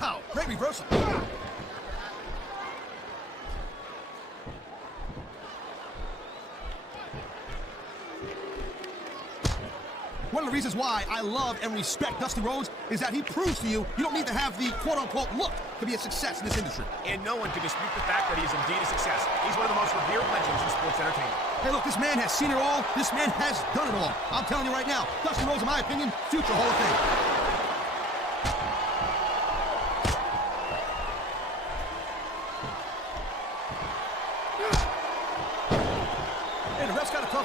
Wow, great reversal. One of the reasons why I love and respect Dusty Rhodes is that he proves to you you don't need to have the quote-unquote look to be a success in this industry. And no one can dispute the fact that he is indeed a success. He's one of the most revered legends in sports entertainment. Hey, look, this man has seen it all. This man has done it all. I'm telling you right now, Dusty Rhodes, in my opinion, future Hall of Fame.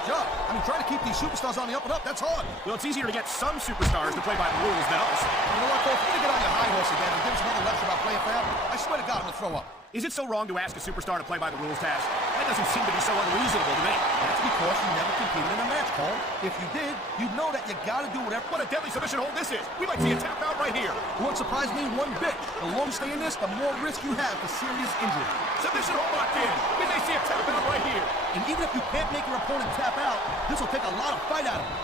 Job. I mean, trying to keep these superstars on the up and up, that's hard. Well, it's easier to get some superstars to play by the rules than others. You know what, Cole? If you're gonna get on your high horse again and give us another lecture about playing fair, I swear to God, I'm gonna throw up. Is it so wrong to ask a superstar to play by the rules, Taz? That doesn't seem to be so unreasonable to me. That's because you never competed in a match, Cole. If you did, you'd know that you gotta do whatever. What a deadly submission hold this is. We might see a tap out right here. It won't surprise me one bit. The longer you stay in this, the more risk you have for serious injury. Submission hold locked in. We may see a tap out right here. And even if you can't make your opponent tap out, this will take a lot of fight out of him.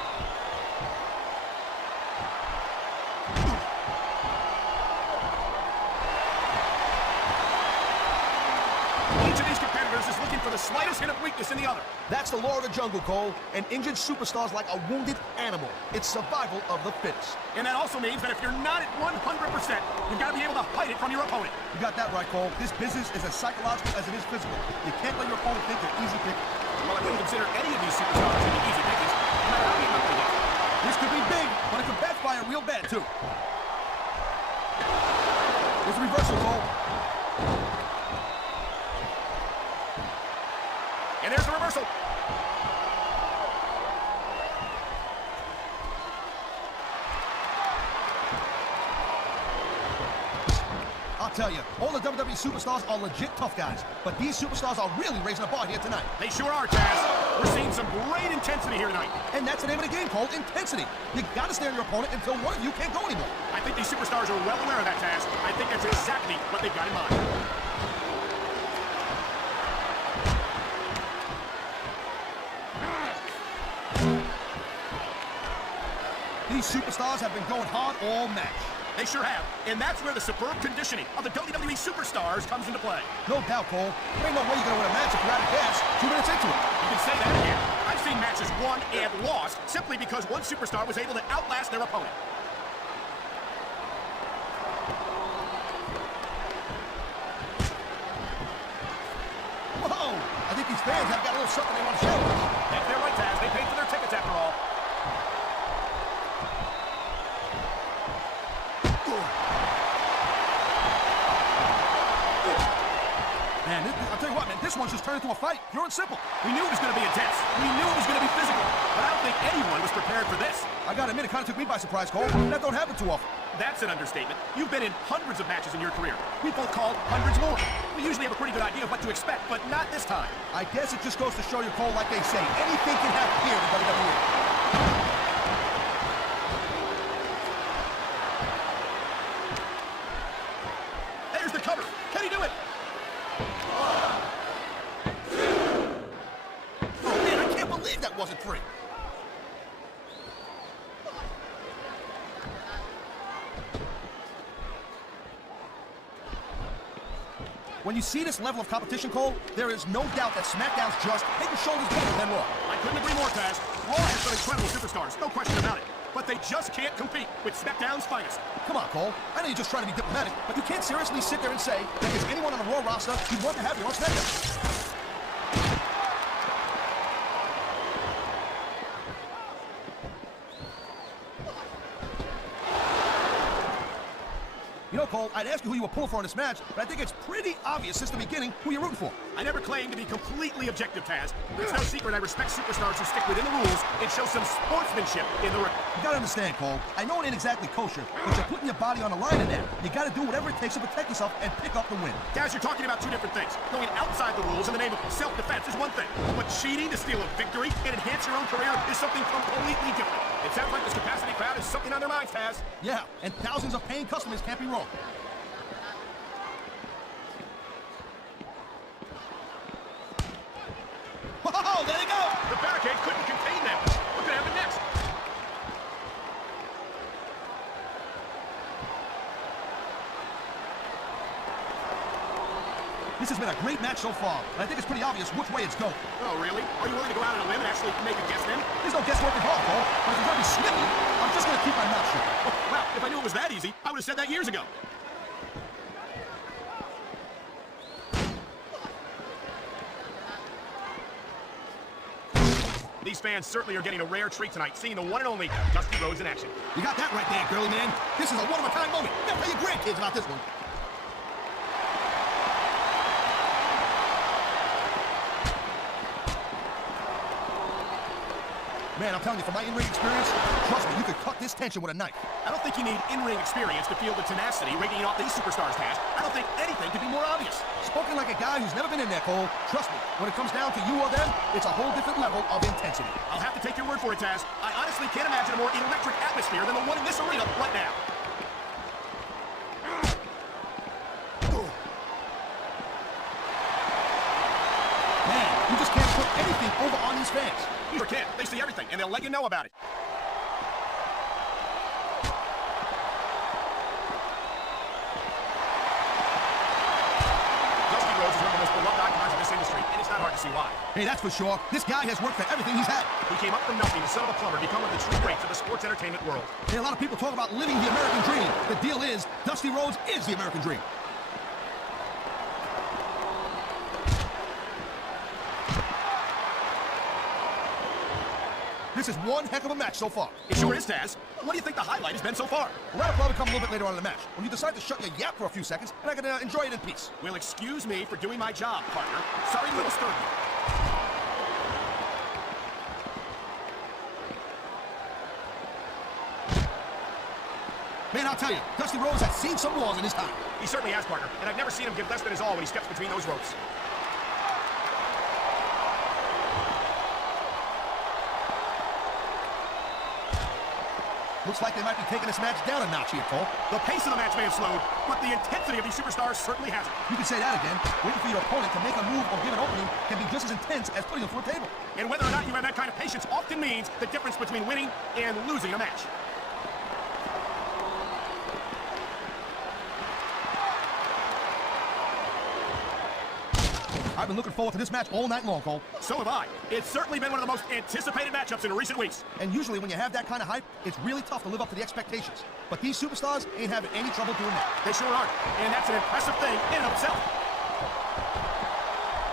Each of these competitors is looking for the slightest hint of weakness in the other. That's the law of the jungle, Cole. An injured superstar is like a wounded animal. It's survival of the fittest. And that also means that if you're not at 100%, you've got to be able to hide it from your opponent. You got that right, Cole. This business is as psychological as it is physical. You can't let your opponent think they're easy pickings. Well, I wouldn't consider any of these superstars to be easy pickings, no matter how many they hit. This could be big, but it could backfire real bad, too. There's a reversal, Cole. And there's the reversal. I'll tell you, all the WWE superstars are legit tough guys, but these superstars are really raising the bar here tonight. They sure are, Taz. We're seeing some great intensity here tonight. And that's the name of the game, Cole, intensity. You gotta stare at your opponent until one of you can't go anymore. I think these superstars are well aware of that, Taz. I think that's exactly what they've got in mind. These superstars have been going hard all match. They sure have, and that's where the superb conditioning of the WWE superstars comes into play. No doubt, Cole. There ain't no way you're gonna win a match if you're out of gas 2 minutes into it. You can say that again. I've seen matches won and lost simply because one superstar was able to outlast their opponent. Whoa! I think these fans have got a little something they want to show us. That's their right, Taz. They paid for their tickets after all. Man, I'll tell you what, man, this one's just turned into a fight. Pure and simple. We knew it was going to be intense. We knew it was going to be physical. But I don't think anyone was prepared for this. I gotta admit, it kind of took me by surprise, Cole. That don't happen too often. That's an understatement. You've been in hundreds of matches in your career. We've both called hundreds more. We usually have a pretty good idea of what to expect, but not this time. I guess it just goes to show you, Cole, like they say, anything can happen here in WWE. There's the cover. Can he do it? Oh, man, I can't believe that wasn't 3. When you see this level of competition, Cole, there is no doubt that SmackDown's just head and shoulders better than Raw. I couldn't agree more, Taz. Raw has some incredible superstars, no question about it. But they just can't compete with SmackDown's finest. Come on, Cole. I know you're just trying to be diplomatic, but you can't seriously sit there and say that there's anyone on the Raw roster you'd want to have here on SmackDown. You know, Cole, I'd ask you who you were pulling for in this match, but I think it's pretty obvious since the beginning who you're rooting for. I never claimed to be completely objective, Taz. It's no secret I respect superstars who stick within the rules and show some sportsmanship in the ring. You gotta understand, Cole. I know it ain't exactly kosher, but you're putting your body on the line in there. You gotta do whatever it takes to protect yourself and pick up the win. Taz, you're talking about two different things. Going outside the rules in the name of self-defense is one thing, but cheating to steal a victory and enhance your own career is something completely different. It sounds like this capacity crowd has something on their minds, Taz. Yeah, and thousands of paying customers can't be wrong. Oh, there they go! The barricade couldn't contain them. What could happen next? This has been a great match so far, and I think it's pretty obvious which way it's going. Oh, really? Are you willing to go out on a limb and actually make a guess then? There's no guesswork involved, Cole, but if you're going to be snippy, I'm just going to keep my mouth shut. Oh, wow, if I knew it was that easy, I would have said that years ago. These fans certainly are getting a rare treat tonight, seeing the one and only Dusty Rhodes in action. You got that right there, girly man. This is a one-of-a-kind moment. Now tell your grandkids about this one. Man, I'm telling you, from my in-ring experience, trust me, you could cut this tension with a knife. I don't think you need in-ring experience to feel the tenacity radiating off these superstars, Taz. I don't think anything could be more obvious. Spoken like a guy who's never been in there, Cole. Trust me, when it comes down to you or them, it's a whole different level of intensity. I'll have to take your word for it, Taz. I honestly can't imagine a more electric atmosphere than the one in this arena right now. Man, you just can't put anything over on these fans. You sure can. They see everything, and they'll let you know about it. Dusty Rhodes is one of the most beloved icons of this industry, and it's not hard to see why. Hey, that's for sure. This guy has worked for everything he's had. He came up from nothing, the son of a plumber, become one of the true greats of the sports entertainment world. Hey, a lot of people talk about living the American dream. The deal is, Dusty Rhodes is the American dream. This is one heck of a match so far. It sure is, Taz. What do you think the highlight has been so far? Well, that'll probably come a little bit later on in the match, when you decide to shut your yap for a few seconds, and I can enjoy it in peace. Well, excuse me for doing my job, partner. Sorry to disturb you. Man, I'll tell you, Dusty Rhodes has seen some wars in his time. He certainly has, partner, and I've never seen him give less than his all when he steps between those ropes. Looks like they might be taking this match down a notch here, Cole. The pace of the match may have slowed, but the intensity of these superstars certainly hasn't. You can say that again. Waiting for your opponent to make a move or give an opening can be just as intense as putting them through a table. And whether or not you have that kind of patience often means the difference between winning and losing a match. I've been looking forward to this match all night long, Cole. So have I. It's certainly been one of the most anticipated matchups in recent weeks. And usually when you have that kind of hype, it's really tough to live up to the expectations. But these superstars ain't having any trouble doing that. They sure aren't. And that's an impressive thing in and of itself.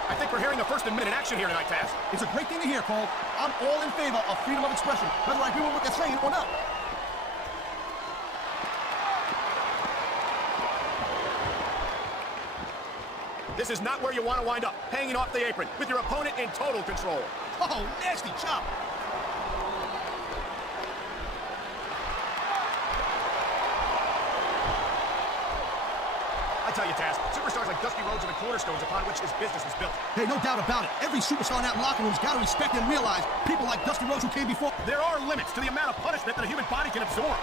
I think we're hearing the first minute action here tonight, Taz. It's a great thing to hear, Cole. I'm all in favor of freedom of expression, whether I agree with what they're saying or not. This is not where you want to wind up, hanging off the apron, with your opponent in total control. Oh, nasty chop. I tell you, Taz, superstars like Dusty Rhodes are the cornerstones upon which this business was built. Hey, no doubt about it. Every superstar in that locker room's got to respect and realize people like Dusty Rhodes who came before. There are limits to the amount of punishment that a human body can absorb.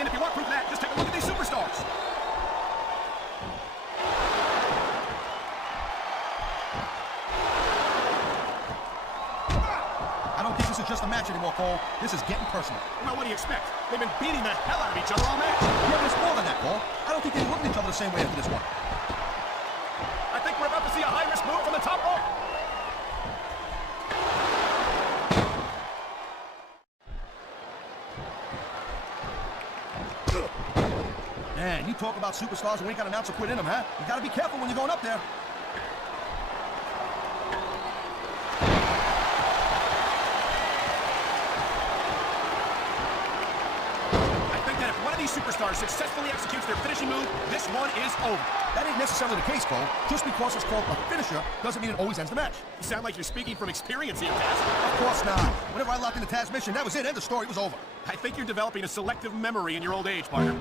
And if you want proof of that, just take a look at these superstars. I don't think this is just a match anymore, Cole. This is getting personal. Well, what do you expect? They've been beating the hell out of each other all match. Yeah, but it's more than that, Cole. I don't think they look at each other the same way after this one. I think we're about to see a high-risk move from the top rope. Man, you talk about superstars who ain't got an ounce of quit in them, huh? You gotta be careful when you're going up there. These superstars successfully executes their finishing move, this one is over. That ain't necessarily the case, Cole. Just because it's called a finisher doesn't mean it always ends the match. You sound like you're speaking from experience here, Taz. Of course not. Whenever I locked into Taz mission, that was it. End of story. It was over. I think you're developing a selective memory in your old age, partner.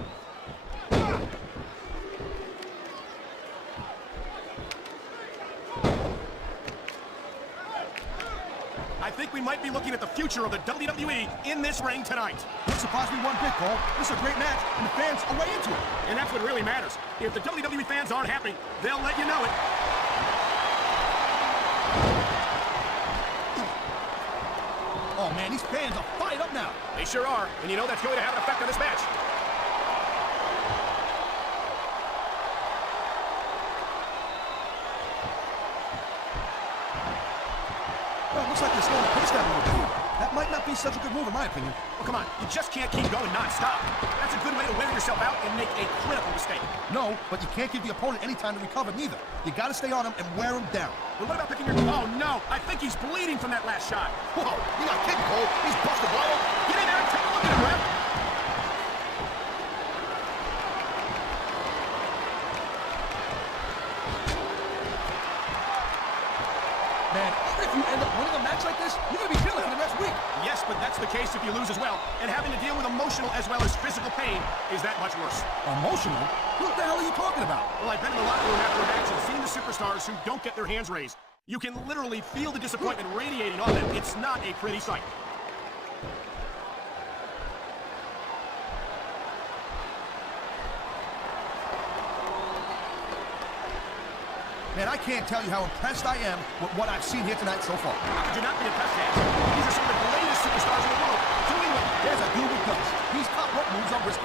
I think we might be looking at the future of the WWE in this ring tonight. Don't surprise me one bit, Cole. This is a great match, and the fans are way into it. And that's what really matters. If the WWE fans aren't happy, they'll let you know it. Oh, man, these fans are fired up now. They sure are, and you know that's going to have an effect on this match. Looks like they're slowing the pace down a little bit here. That might not be such a good move, in my opinion. Well, come on. You just can't keep going non-stop. That's a good way to wear yourself out and make a critical mistake. No, but you can't give the opponent any time to recover, neither. You gotta stay on him and wear him down. Well, what about picking your... Oh, no. I think he's bleeding from that last shot. Whoa, you're not kidding, Cole. He's busted wide open. Get in there and take a look at him, ref. Man, even if you end up winning a match like this, you're gonna be feeling for the next week. Yes, but that's the case if you lose as well. And having to deal with emotional as well as physical pain is that much worse. Emotional? What the hell are you talking about? Well, I've been in the locker room after a match and seen the superstars who don't get their hands raised. You can literally feel the disappointment radiating on them. It's not a pretty sight. Man, I can't tell you how impressed I am with what I've seen here tonight so far. How could you not be impressed, Dad? These are some of the greatest superstars in the world. Doing what? There's a dude with guts. These top rope moves are risky.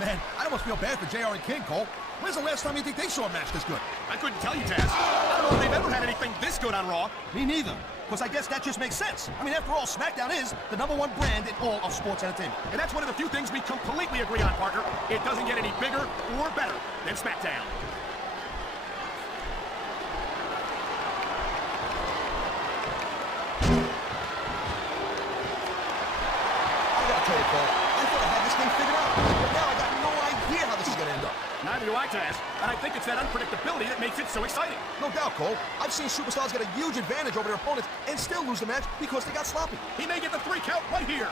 Man, I almost feel bad for JR and King, Cole. When's the last time you think they saw a match this good? I couldn't tell you, Taz. I don't know if they've ever had anything this good on Raw. Me neither. Because I guess that just makes sense. I mean, after all, SmackDown is the #1 brand in all of sports entertainment. And that's one of the few things we completely agree on, Parker. It doesn't get any bigger or better than SmackDown. I gotta tell you, Cole, I thought I had this thing figured out. But now I got no idea how this is gonna end up. Neither do I, Taz. And I think it's that unpredictability that makes it so exciting. No doubt, Cole. I've seen superstars get a huge advantage over their opponents and still lose the match because they got sloppy. He may get the 3 count right here.